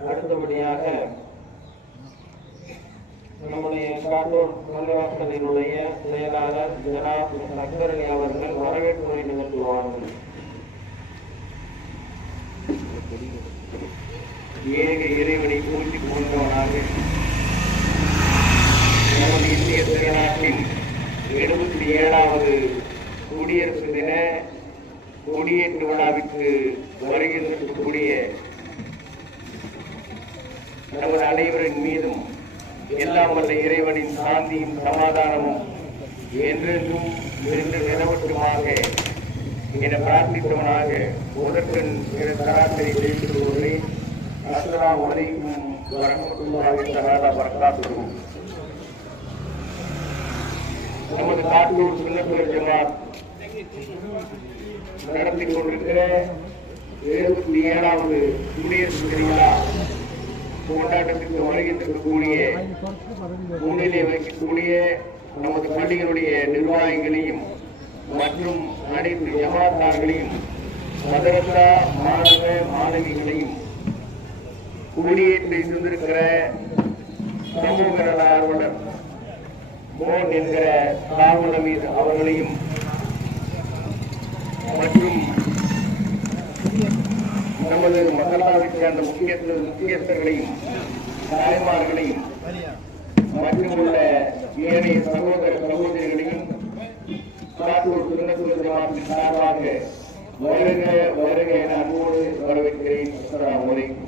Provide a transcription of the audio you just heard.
அடுத்தபடியாக நம்முடைய காட்டூர் பள்ளிவாசலினுடைய செயலாளர் ஜனாப் சக்கரணி அவர்கள் வரவேற்புரை நிகழ்த்துவார்கள். ஏக இறைவனை பூர்த்தி போன்றவனாக நமது இந்திய திருநாட்டின் 77வது குடியரசு தின கொடியேற்று விழாவிற்கு வருகின்றக்கூடிய நமது அனைவரின் மீதும் எல்லாம் வல்ல இறைவனின் சாந்தியும் சமாதானமும் என்றென்றும் இருந்து நிலவட்டுமாக என பிரார்த்தித்தவனாக முதற்கண் சராசரி தெரிவித்துக் கொள்கிறேன். அஸ்ஸலாமு அலைக்கும் வரஹ்மத்துல்லாஹி தஆலா வபரகாத்துஹு. நமது காட்டூர் சுன்னத்துல் ஜமாத் நடத்தி கொண்டிருக்கிற 77வது குடியரசு தின கொண்டாட்டத்திற்கு வருகின்றக்கூடிய முன்னிலை வைக்கக்கூடிய நமது பள்ளிகளுடைய நிர்வாகிகளையும் மற்றும் அனைத்து ஜமாத்தார்களையும் மதரசா மாணவ மாணவிகளையும் குடியேற்றி சென்றிருக்கிற சமூக நல ஆர்வலர் மோன் என்கிற காவல் மீது அவர்களையும் மற்றும் நமது மகளாவை சேர்ந்த முக்கியஸ்தர்களையும் தாய்மார்களையும் மற்றும் உள்ள ஏனைய சகோதர சகோதரிகளையும் காட்டூர் சுன்னத்துல் ஜமாத்தின் சார்பாக வருக வருக என அன்போடு வரவேற்கிறேன். அஸ்ஸலாமு அலைக்கும்.